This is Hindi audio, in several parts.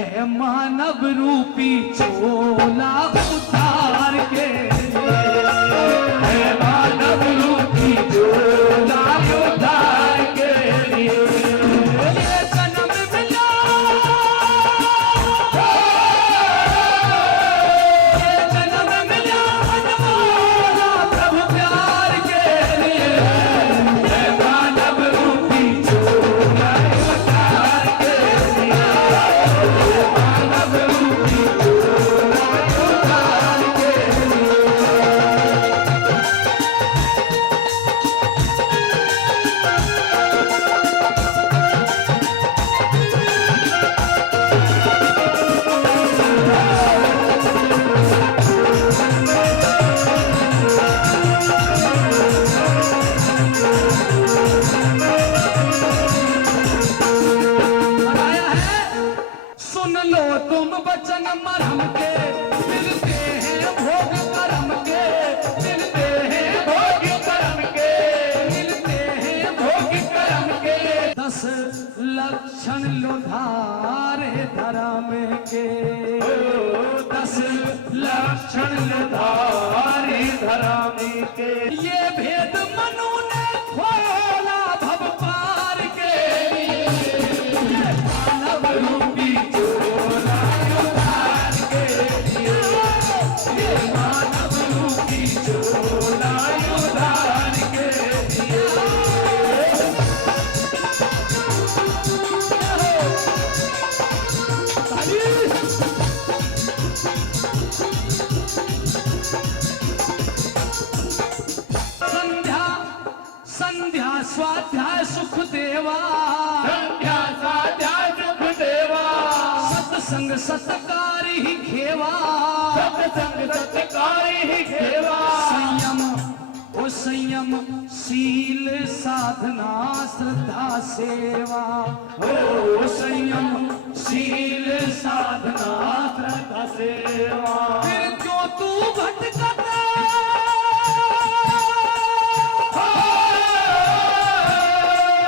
है मानव रूपी चोला उतार के, है मानव रूपी चोला उतार के ये जन्म मिला, ये जन्म मिला हमारा प्रभु प्यार के लिए, है मानव रूपी चोला उतार के लिए, मानव रूपी चोला उतार के बनाया है। सुन लो तुम वचन मरहम के, मिलते हैं भोग करम के, मिलते हैं भोग करम के, मिलते हैं भोग करम के। 10 लक्षण लुधारे धर्म के, 10 लक्षण लुधारे धर्म के। ये भेद मनु ने खोला भव पार के, मानव रूपी चोला उतार के लिए, ये मानव रूपी चोला उतार के लिए। संध्या संध्या स्वाध्याय सुख देवा, संध्या स्वाध्याय सुख देवा। सत्संग सत्कारी ही खेवा, सत्संग सत्कारी ही खेवा। संयम ओ संयम शील साधना श्रद्धा सेवा, ओ संयम शील साधना श्रद्धा सेवा। फिर क्यों तू भटकता,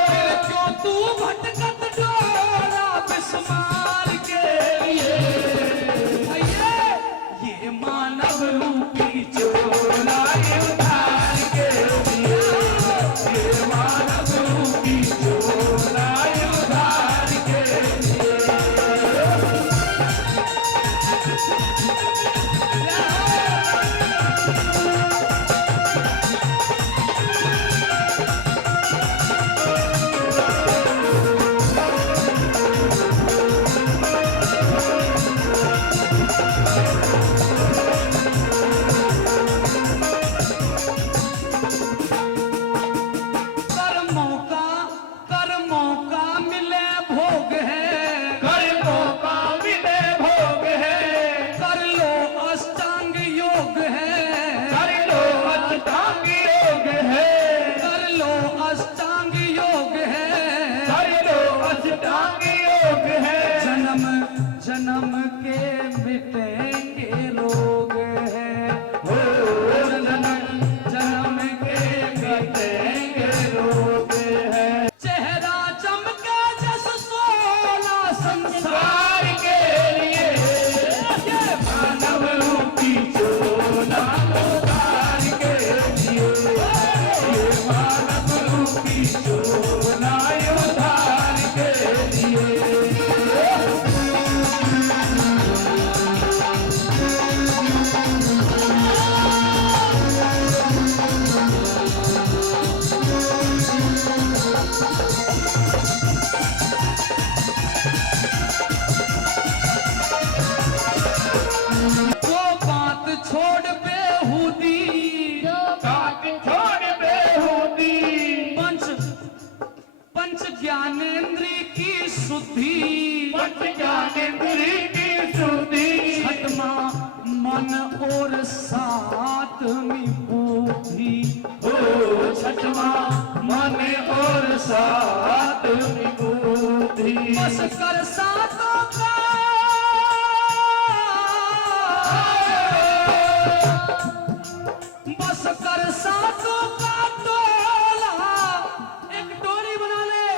फिर क्यों तू भटकत डोला बिस्मार के लिए, ये मानव रूपी चोला उतार के लिए, ये मानव रूपी चोला उतार के लिए। कर्मों का मिले भोग है, कर्मों का मिले भोग है। कर लो अष्टांग योग है, कर लो अष्टांग योग है, कर लो अष्टांग योग है, कर लो अष्टांग योग है। जन्म जन्म के मिटेंगे रोग है, हो जन्म जन्म के मिटेंगे रोग है। चेहरा चमके जस सोना संसार के लिए, ये मानव रूपी चोला उतार के लिए, ये मानव रूपी चोला उतार के लिए। वो बात छोड़ बेहूदी, बात छोड़ बेहूदी। पंच ज्ञानेंद्री की शुद्धि, पंच ज्ञानेंद्री की शुद्धि। छठमा मन और सातवीं बुद्धि, ओ छठमा मन और सातवीं बुद्धि। बस कर सातों का, बस कर सातों का टोला। एक टोली बना ले,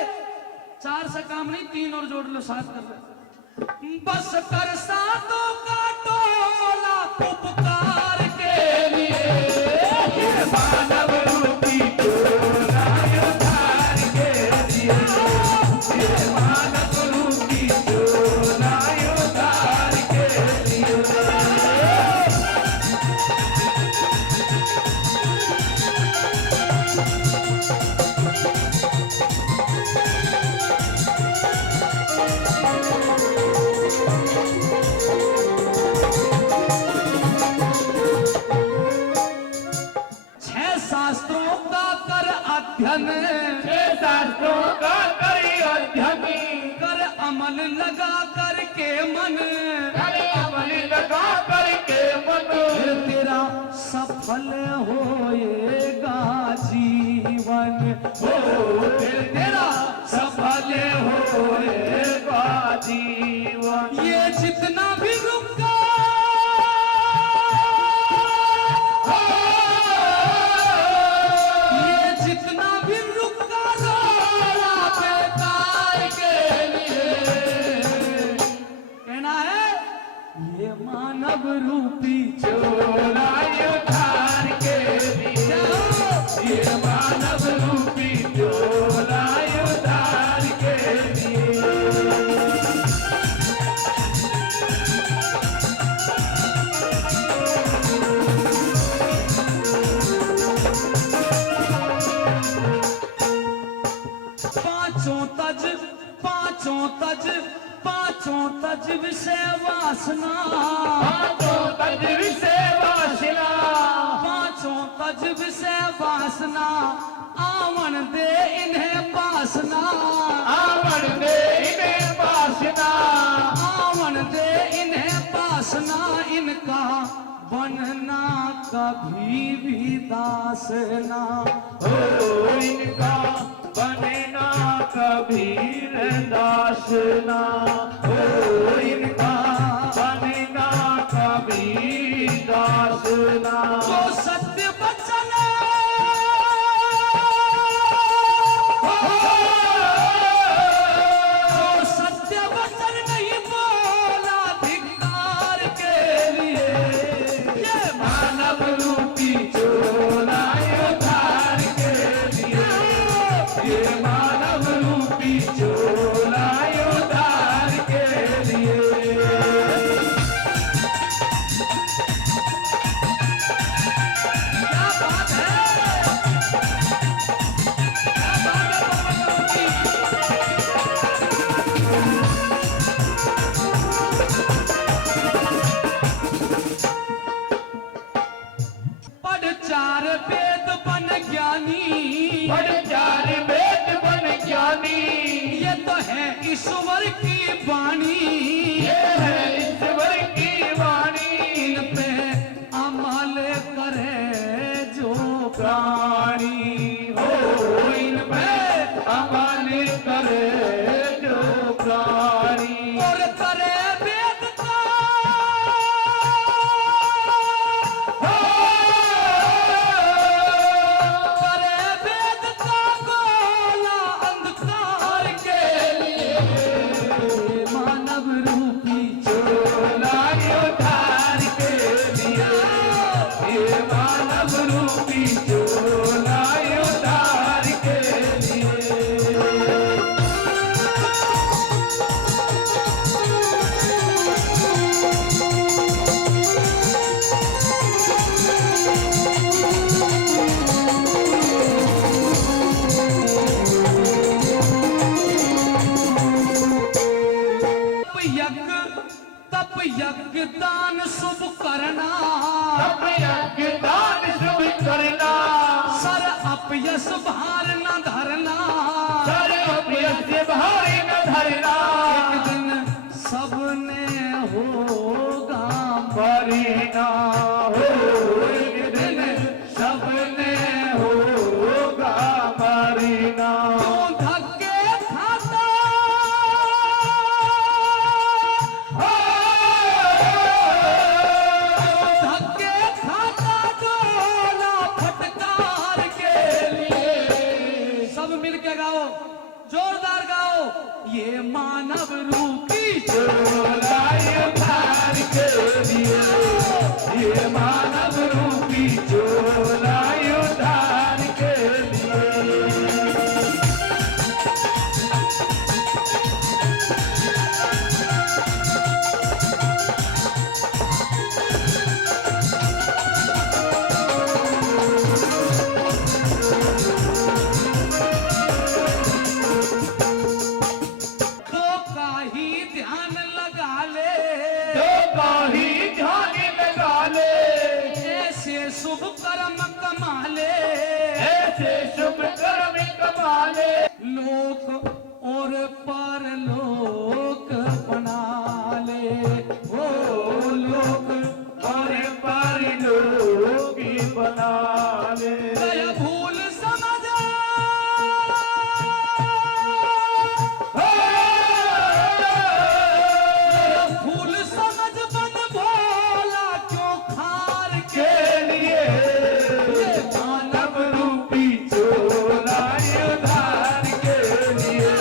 4 से काम नहीं, 3 और जोड़ लो, 7 कर लो। बस कर साधों का टोला उपकार के लिए। ये मानव रूपी चोला उद्धार के लिए, ये मानव रूपी चोला उद्धार के लिए। छह शास्त्रों का कर अध्ययन, छह शास्त्रों का करी अध्ययन, कर अमल लगा करके मन, करे अमल लगा करके मन। फिर तेरा सफल होएगा जीवन। हो फिर तेरा सफल होएगा जीवन। ये जितना भी रुका ये जितना भी रुका रोला बेकार के लिए। कहना है ये मानव रूपी चोला उद्धार के लिए, ये मानव रूपी चोला उद्धार के लिए। पांचों तज विषय वासना, पांचों तज विषय वासना, पांचों तज विषय वासना, आवन दे इन्हें वासना, आवन दे इन्हें वासना, आवन दे इन्हें वासना। इनका बनना कभी भी दास ना हो इनका बनना कभी दास ना हो, इनका बनना कभी दास ना। जो सत्य वचन जो सत्य वचन नहीं बोला धिक्कार के लिए। ये मानव रूपी चोला उद्धार के लिए, ये मानव रूपी चोला उद्धार के लिए। क्या बात है, क्या बात है पढ़ चार वेद बन ज्ञानी, पढ़ चार वेद बन ज्ञानी, ये तो है ईश्वर की वाणी। ये है ईश्वर की वाणी। इन पे अमल करे जो प्राणी हो इन पे अमल करे जो प्राणी। और करे वेद का करे वेद का गोला अंधकार के लिए। मानव रूपी चोला उद्धार के लिए, ये मानव रूपी चोला उद्धार के लिए। तप यज्ञ दान शुभ करना, तप यज्ञ दान शुभ करना, सर अपयश भार न धरना। सर्वप्रिय भारी न धरना। एक दिन सबने होगा परिणा हो एक दिन सबने होगा परिणा। तो धक्के खाता धक्के खाता डोला फटकार के लिए। सब मिलके गाओ, जोरदार गाओ, ये मानव रूपी चोला का ही ध्यान लगा ले, ऐसे शुभ कर्म कमा ले, ऐसे शुभ कर्म कमा ले, लोक और परलोक बना ले, ओ लोक और परलोक बना ले। गया भूल समझ भूल समझ बन भोला क्यों खार के लिए ये मानव मानव रूपी चोला उधार के लिए,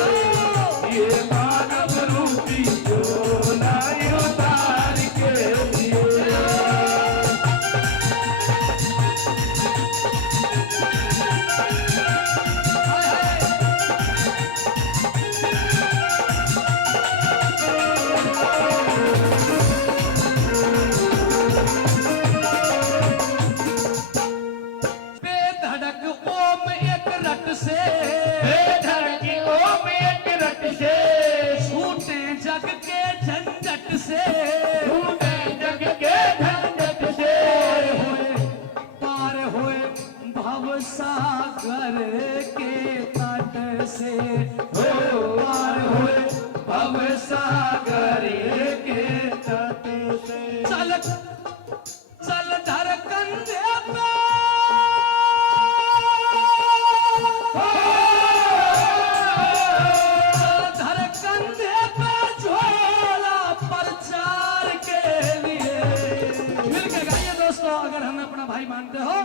ये मानव रूपी चोला उधार के लिए। बेधड़क ओम एक रट से धरती ओम एक रट से, छूटे जग के झंझट से, टूटे जग के झंझट से, पार होए भव सागर के तट से, पार होए भव सागर के तट से। चल चल धर कंधे पे धर कंधे पे झोला प्रचार के लिए। मिलके गाइए दोस्तों, अगर हमें अपना भाई मानते हो,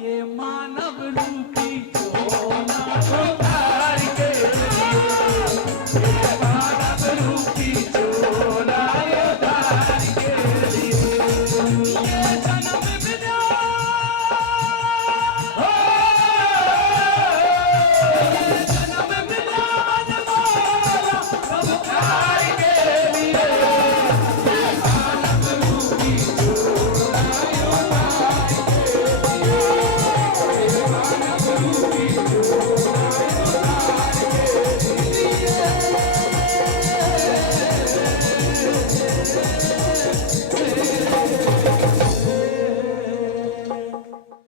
ये मानव रूपी झोला उधार के लिए, ये मानव रूपी चोला उधार के लिए। ये जन्म विद्या ये जन्म विद्या मनमोला प्रभु उधार के लिए, मानव रूपी झोला